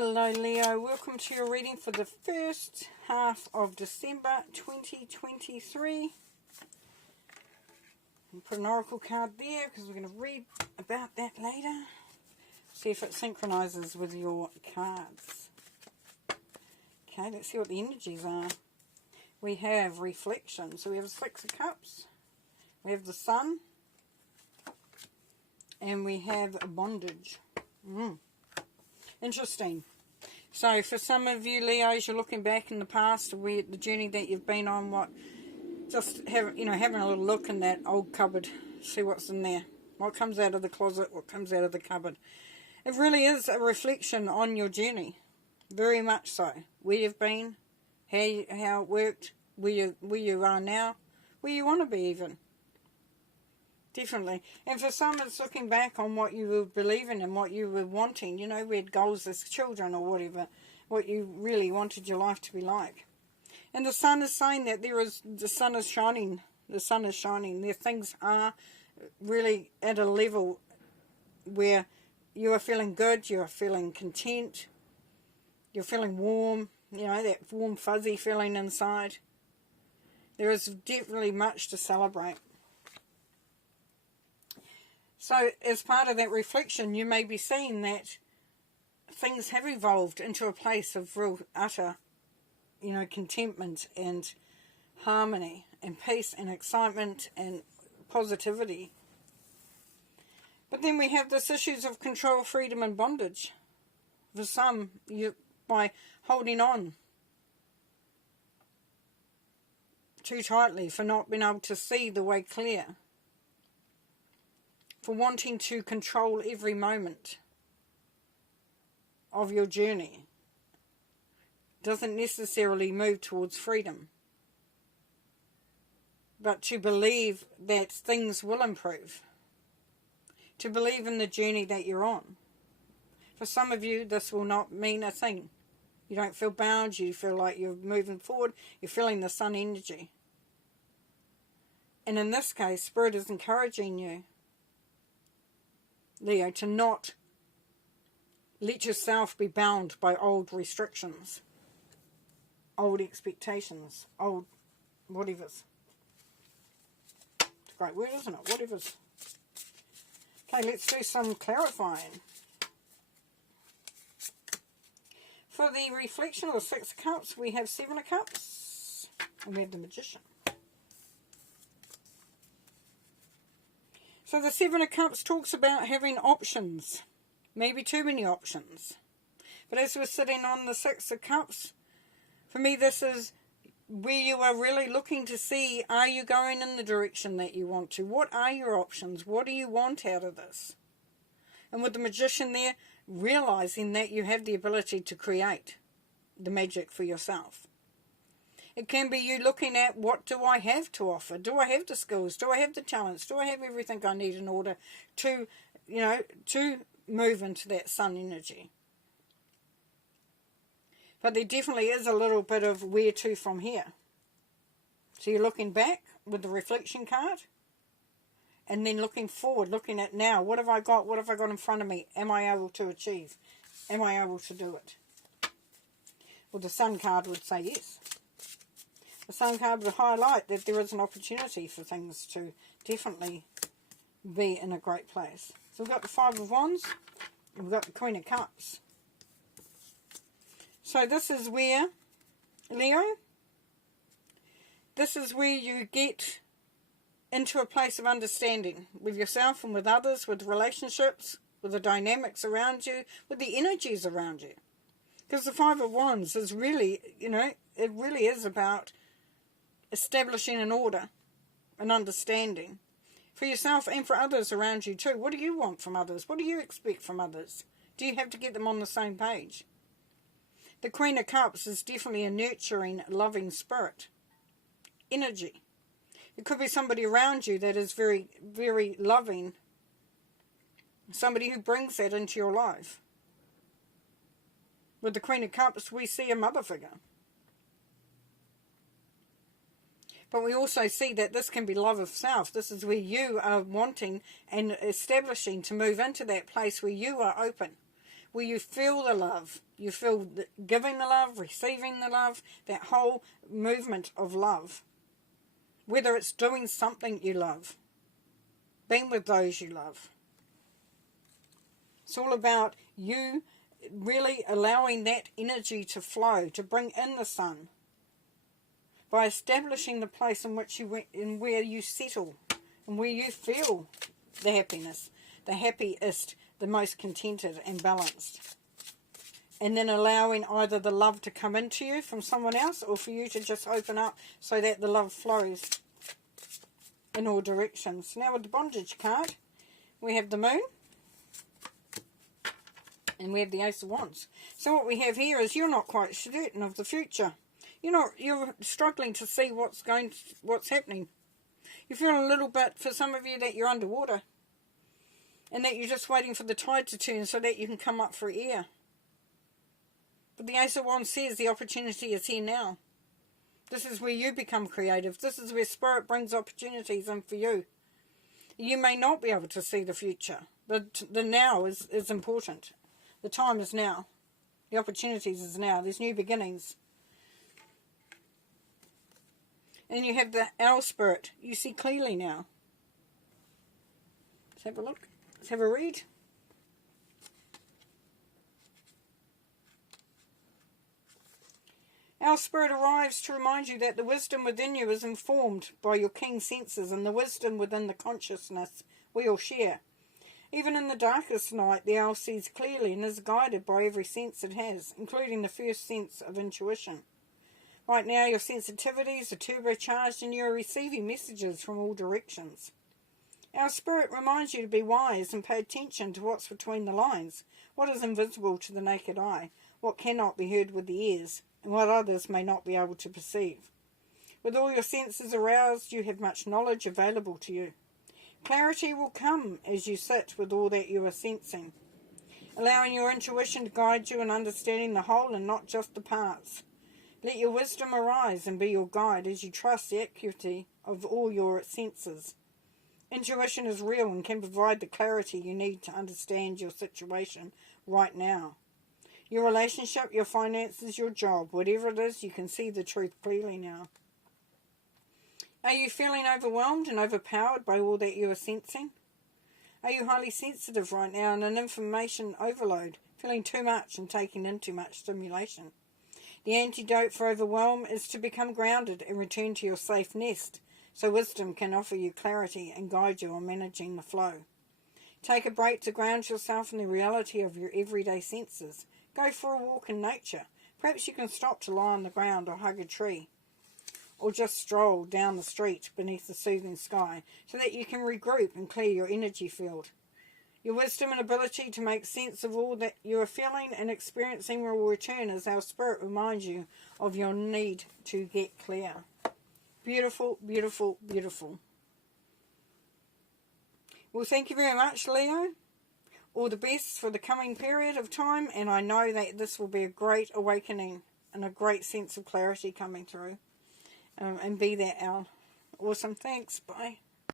Hello Leo, welcome to your reading for the first half of December 2023. I'll put an oracle card there because we're going to read about that later. See if it synchronizes with your cards. Okay, let's see what the energies are. We have reflection, so we have the Six of Cups, we have the Sun, and we have bondage. Interesting. So for some of you Leos, you're looking back in the past, the journey that you've been on, having a little look in that old cupboard, see what's in there, what comes out of the closet, what comes out of the cupboard. It really is a reflection on your journey, very much so. Where you've been, how it worked, where you are now, where you want to be even. Definitely. And for some, it's looking back on what you were believing and what you were wanting. We had goals as children or whatever, what you really wanted your life to be like. And the sun is saying that the sun is shining. The sun is shining. There things are really at a level where you are feeling good, you are feeling content, you're feeling warm, that warm fuzzy feeling inside. There is definitely much to celebrate. So as part of that reflection, you may be seeing that things have evolved into a place of real utter, contentment and harmony and peace and excitement and positivity. But then we have this issues of control, freedom and bondage. For some, by holding on too tightly, for not being able to see the way clear, for wanting to control every moment of your journey, doesn't necessarily move towards freedom. But to believe that things will improve, to believe in the journey that you're on. For some of you, this will not mean a thing. You don't feel bound, you feel like you're moving forward, you're feeling the sun energy. And in this case, Spirit is encouraging you, Leo, to not let yourself be bound by old restrictions, old expectations, old whatever's. It's a great word, isn't it? Whatever's. Okay, let's do some clarifying. For the reflection of the Six of Cups, we have Seven of Cups, and we have the Magician. So the Seven of Cups talks about having options, maybe too many options. But as we're sitting on the Six of Cups, for me this is where you are really looking to see, are you going in the direction that you want to? What are your options? What do you want out of this? And with the Magician there, realizing that you have the ability to create the magic for yourself. It can be you looking at, what do I have to offer? Do I have the skills? Do I have the talents? Do I have everything I need in order to, to move into that sun energy? But there definitely is a little bit of where to from here. So you're looking back with the reflection card, and then looking forward, looking at now, what have I got? What have I got in front of me? Am I able to achieve? Am I able to do it? Well, the sun card would say yes. The sun card would highlight that there is an opportunity for things to definitely be in a great place. So we've got the Five of Wands, and we've got the Queen of Cups. So this is where, Leo, this is where you get into a place of understanding with yourself and with others, with relationships, with the dynamics around you, with the energies around you. Because the Five of Wands is really, it really is about establishing an order, an understanding for yourself and for others around you too. What do you want from others? What do you expect from others? Do you have to get them on the same page? The Queen of Cups is definitely a nurturing, loving spirit, energy. It could be somebody around you that is very, very loving, somebody who brings that into your life. With the Queen of Cups, we see a mother figure. But we also see that this can be love of self. This is where you are wanting and establishing to move into that place where you are open, where you feel the love. You feel giving the love, receiving the love, that whole movement of love. Whether it's doing something you love, being with those you love. It's all about you really allowing that energy to flow, to bring in the sun, by establishing the place in which you in where you settle and where you feel the happiness, the happiest, the most contented and balanced. And then allowing either the love to come into you from someone else, or for you to just open up so that the love flows in all directions. Now with the bondage card, we have the moon and we have the Ace of Wands. So what we have here is you're not quite certain of the future. You're struggling to see what's happening. You feel a little bit, for some of you, that you're underwater, and that you're just waiting for the tide to turn so that you can come up for air. But the Ace of Wands says the opportunity is here now. This is where you become creative. This is where Spirit brings opportunities in for you. You may not be able to see the future, but the now is important. The time is now. The opportunities is now. There's new beginnings. And you have the Owl Spirit. You see clearly now. Let's have a look. Let's have a read. Our Spirit arrives to remind you that the wisdom within you is informed by your keen senses and the wisdom within the consciousness we all share. Even in the darkest night, the owl sees clearly and is guided by every sense it has, including the first sense of intuition. Right now, your sensitivities are turbocharged and you are receiving messages from all directions. Our Spirit reminds you to be wise and pay attention to what's between the lines, what is invisible to the naked eye, what cannot be heard with the ears, and what others may not be able to perceive. With all your senses aroused, you have much knowledge available to you. Clarity will come as you sit with all that you are sensing, allowing your intuition to guide you in understanding the whole and not just the parts. Let your wisdom arise and be your guide as you trust the accuracy of all your senses. Intuition is real and can provide the clarity you need to understand your situation right now. Your relationship, your finances, your job, whatever it is, you can see the truth clearly now. Are you feeling overwhelmed and overpowered by all that you are sensing? Are you highly sensitive right now and an information overload, feeling too much and taking in too much stimulation? The antidote for overwhelm is to become grounded and return to your safe nest, so wisdom can offer you clarity and guide you on managing the flow. Take a break to ground yourself in the reality of your everyday senses. Go for a walk in nature. Perhaps you can stop to lie on the ground or hug a tree, or just stroll down the street beneath the soothing sky so that you can regroup and clear your energy field. Your wisdom and ability to make sense of all that you are feeling and experiencing will return as our Spirit reminds you of your need to get clear. Beautiful, beautiful, beautiful. Well, thank you very much, Leo. All the best for the coming period of time, and I know that this will be a great awakening and a great sense of clarity coming through. And be that owl. Awesome. Thanks. Bye.